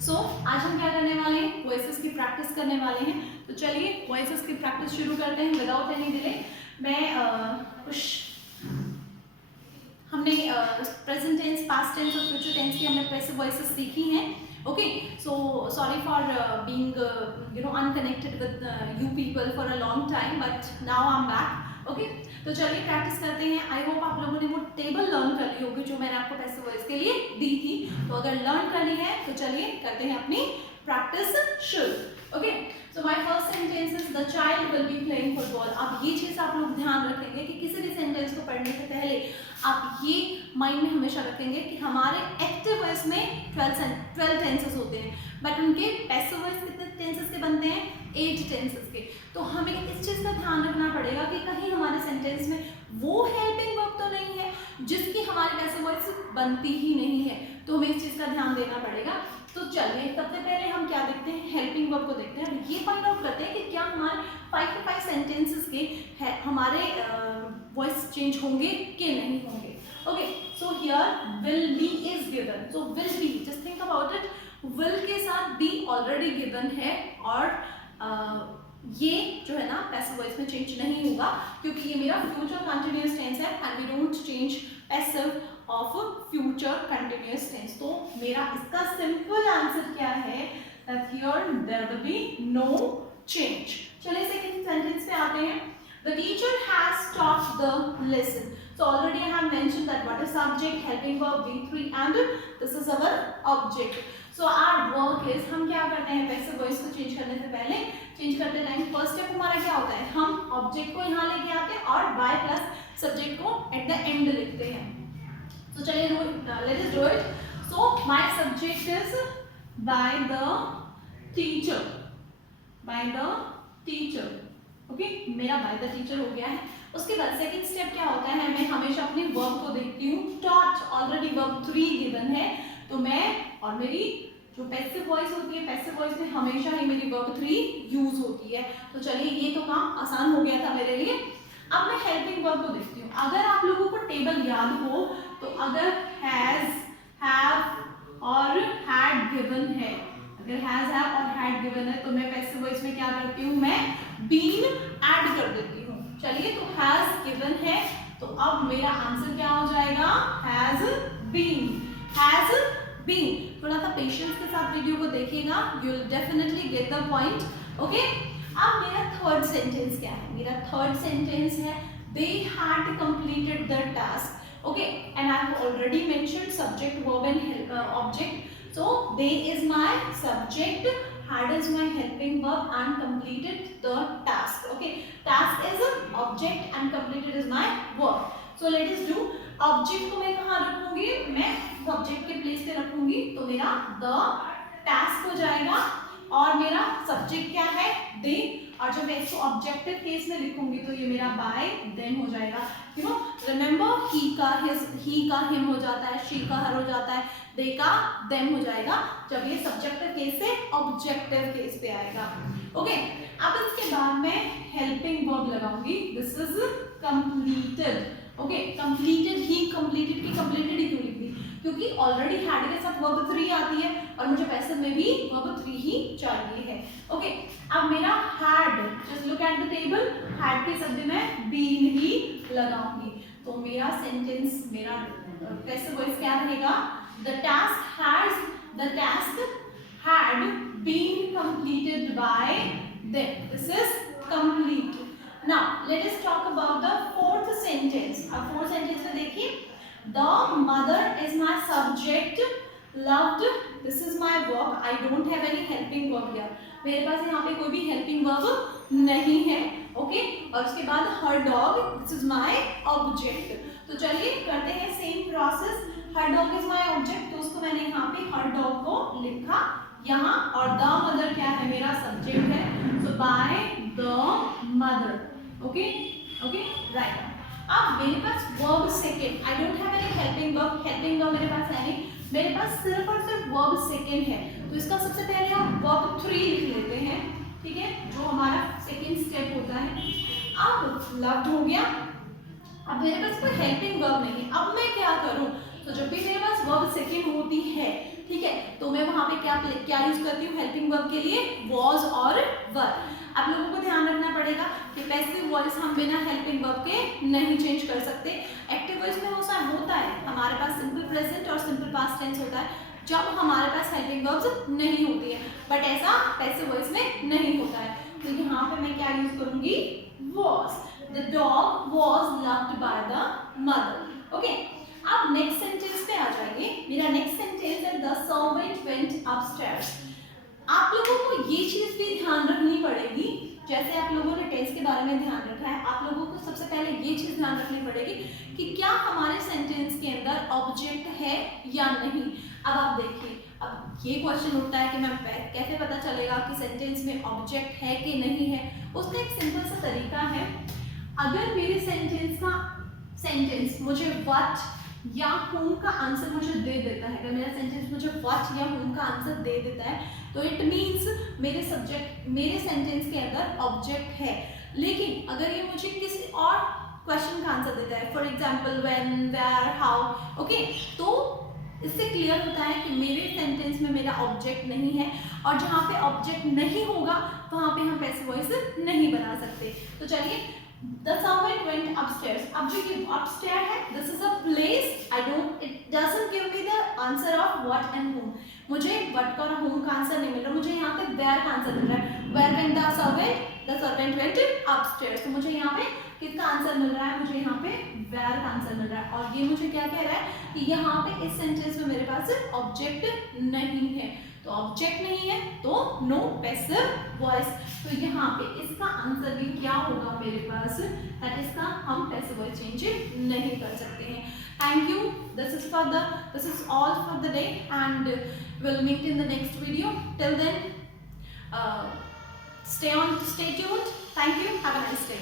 आज हम क्या करने वाले हैं, वॉइसेस की प्रैक्टिस करने वाले हैं। तो चलिए वॉइसेस की प्रैक्टिस शुरू करते हैं विदाउट एनी डिले। मैं कुछ हमने प्रेजेंट टेंस, पास्ट टेंस और फ्यूचर टेंस की हमने पैसिव वॉइसेस सीखी हैं। Okay, so sorry for being unconnected with you people for a long time, but now I am back. Okay, तो चलिए प्रैक्टिस करते हैं। आई होप आप लोगों ने वो टेबल लर्न कर ली होगी जो मैंने आपको पैसिव वॉइस के लिए दी थी। तो अगर लर्न कर ली है तो चलिए करते हैं अपनी प्रैक्टिस शुरू। Okay, so my first sentence is the child will be playing football. अब ये चीज़ आप लोग ध्यान रखेंगे कि किसी भी सेंटेंस को पढ़ने से पहले आप ये माइंड में हमेशा रखेंगे कि हमारे एक्टिव वॉइस में 12 टेंसेस होते हैं, बट उनके पैसिव वॉइस कितने टेंसेस के बनते हैं, 8 टेंसेस के। तो हमें इस चीज़ का ध्यान रखना पड़ेगा कि कहीं हमारे सेंटेंस में वो हेल्पिंग वर्ब तो नहीं है जिसकी हमारी पैसिव वॉइस बनती ही नहीं है। तो हमें इस चीज़ का ध्यान देना पड़ेगा। तो चलिए सबसे पहले हम क्या देखते हैं, हेल्पिंग वर्ब को देखते हैं। ये फाइंड आउट करते हैं कि क्या हमारे 5 के 5 सेंटेंसेस के हमारे वॉइस चेंज होंगे कि नहीं होंगे। Okay, so here will be is given. So will be, just think about it, will के साथ बी ऑलरेडी गिवन है और ये जो है ना पैसिव वॉइस में चेंज नहीं होगा क्योंकि ये मेरा फ्यूचर कंटिन्यूअस टेंस है and we don't change passive of future continuous tense. तो मेरा इसका सिंपल आंसर क्या है, that here there will be no change. चलिए सेकंड सेंटेंस पे आते हैं। The teacher has taught the lesson. So already I have mentioned that what is subject, helping verb, V3 and this is our object. So our work is, हम क्या करते हैं passive voice को change करने से पहले, चेंज करते time first step हमारा क्या होता है, हम ऑब्जेक्ट को यहाँ लेके आते हैं और बाय प्लस सब्जेक्ट को एट द एंड लिखते हैं। तो चलिए let us do it. So my subject is by the teacher, by the teacher. Okay, मेरा बाय द टीचर हो गया है। उसके बाद सेकंड स्टेप क्या होता है, मैं हमेशा अपने वर्ब को देखती हूँ। टॉट ऑलरेडी वर्ब 3 गिवन है, तो मैं और मेरी जो पैसिव वॉइस होती है, पैसिव वॉइस में हमेशा ही मेरी वर्ब 3 यूज होती है। तो चलिए ये तो काम आसान हो गया था मेरे लिए। अब मैं हेल्पिंग वर्ब को देखती हूँ। अगर आप लोगों को टेबल याद हो तो अगर हैज, हैव और हैड गिवन है, अगर हैज, हैव और हैड गिवन है तो मैं पैसिव वॉइस में क्या करती हूँ, मैं बीन ऐड कर देती हूँ। चलिए, तो हैज गिवन है तो अब मेरा आंसर क्या हो जाएगा, हैज बीन, हैज बीन। थोड़ा सा पेशेंस के साथ वीडियो को देखिएगा, you will definitely get the point. Okay, अब मेरा थर्ड सेंटेंस क्या है, मेरा थर्ड सेंटेंस है they had completed the task. Okay, and I have already mentioned subject, verb and object. So they is my subject, had is my helping verb and completed the task. Okay, task is an object and completed is my verb. So let us do, object को मैं कहाँ रखूँगी, मैं subject के place पे रखूँगी तो मेरा the task हो जाएगा और मेरा subject क्या है, they, और जब मैं इसको ऑब्जेक्टिव केस में लिखूंगी तो ये मेरा बाय देन हो जाएगा। यू नो रिमेंबर, ही का हिज, ही का हिम हो जाता है, शी का हर हो जाता है, दे का देम हो जाएगा जब ये सब्जेक्टिव केस से ऑब्जेक्टिव केस पे आएगा। ओके, अब इसके बाद मैं हेल्पिंग वर्ब लगाऊंगी, this is completed. Okay, completed, he completed की कंप्लीटेड ही क्यों लिख दी, क्योंकि ऑलरेडी हैड के साथ वर्ब 3 आती है और मुझे पैसिव में भी वर्ब 3 ही चाहिए है। ओके, अब मेरा had, just look at the table, had के शब्द में बीन ही लगाऊंगी तो मेरा सेंटेंस, मेरा पैसिव वॉइस क्या रहेगा, the task had been completed by them, this is complete. Now let us talk about the fourth sentence. अब फोर्थ सेंटेंस में देखिए, the mother is my subject, loved, this is my verb, I don't have any helping verb here, मेरे पास यहाँ पे कोई भी helping verb नहीं है। ओके, और उसके बाद her dog, this is my object। तो चलिए करते हैं same process. her dog is my object, तो उसको मैंने यहाँ पे her dog को लिखा यहाँ, और the mother क्या है, मेरा subject है, so by the mother। Okay, okay, right. अब मेरे पास verb second, I don't have any helping verb, helping verb मेरे पास है नहीं, मेरे पास सिर्फ और सिर्फ वर्ब सेकेंड है। तो इसका सबसे पहले हम वर्ब 3 लिख लेते हैं, ठीक है, जो हमारा सेकेंड स्टेप होता है। अब लव्ड हो गया, अब मेरे पास कोई हेल्पिंग वर्ब नहीं है। अब मैं क्या करूं, तो जब भी मेरे पास वर्ब सेकेंड होती है, ठीक है, तो मैं वहां पे क्या यूज करती हूँ हेल्पिंग वर्ब के लिए, वॉज और वर। आप लोगों को ध्यान रखना पड़ेगा कि पैसिव वॉइस हम बिना हेल्पिंग वर्ब के नहीं चेंज कर सकते। एक्टिव वॉइस में होता है हमारे पास सिंपल प्रेजेंट और सिंपल पास्ट टेंस होता है जब हमारे पास हेल्पिंग वर्ब्स नहीं होती है, बट ऐसा पैसिव वॉइस में नहीं होता है। तो यहाँ पे मैं क्या यूज करूंगी, was. The dog was loved by the mother. Okay. अब नेक्स्ट सेंटेंस पे आ जाएंगे। मेरा नेक्स्ट सेंटेंस है the servant went upstairs. आप लोगों को ये चीज भी ध्यान रखनी पड़ेगी, जैसे आप लोगों ने टेंस के बारे में ध्यान रखा है, आप लोगों को सबसे पहले ये चीज ध्यान रखनी पड़ेगी कि क्या हमारे सेंटेंस के अंदर ऑब्जेक्ट है या नहीं। अब आप देखिए, अब ये क्वेश्चन उठता है कि मैम कैसे पता चलेगा कि सेंटेंस में ऑब्जेक्ट है कि नहीं है। उसका एक सिंपल सा तरीका है, अगर मेरे सेंटेंस मुझे व्हाट या whom का आंसर मुझे दे देता है, अगर मेरा सेंटेंस मुझे व्हाट या whom का आंसर दे देता है, तो इट मीन्स मेरे सेंटेंस के अंदर ऑब्जेक्ट है। लेकिन अगर ये मुझे किसी और क्वेश्चन का आंसर देता है, for example when, where, how, okay, तो इससे क्लियर होता है कि मेरे सेंटेंस में मेरा ऑब्जेक्ट नहीं है, और जहाँ पे ऑब्जेक्ट नहीं होगा वहाँ पे हम पैसिव वॉइस नहीं बना सकते। तो चलिए, the servant went upstairs. अब जो ये upstairs है, this is a place. It doesn't give me the answer of what and whom. मुझे what का और whom का आंसर नहीं मिल रहा, मुझे यहाँ पे where का आंसर मिल रहा है। Where went the servant? The servant went upstairs. तो मुझे यहाँ पे किसका आंसर मिल रहा है, मुझे यहाँ पे where का आंसर मिल रहा है। और ये मुझे क्या कह रहा है कि यहाँ पे इस सेंटेंस में मेरे पास ऑब्जेक्ट नहीं है, तो ऑब्जेक्ट नहीं है तो नो पैसिव वॉइस। तो यहाँ पे इसका आंसर भी क्या होगा मेरे पास, दैट इसका हम पैसिव वॉइस चेंज नहीं कर सकते हैं। Thank you, this is all for the day and will meet in the next video. Till then stay tuned. Thank you, have a nice day.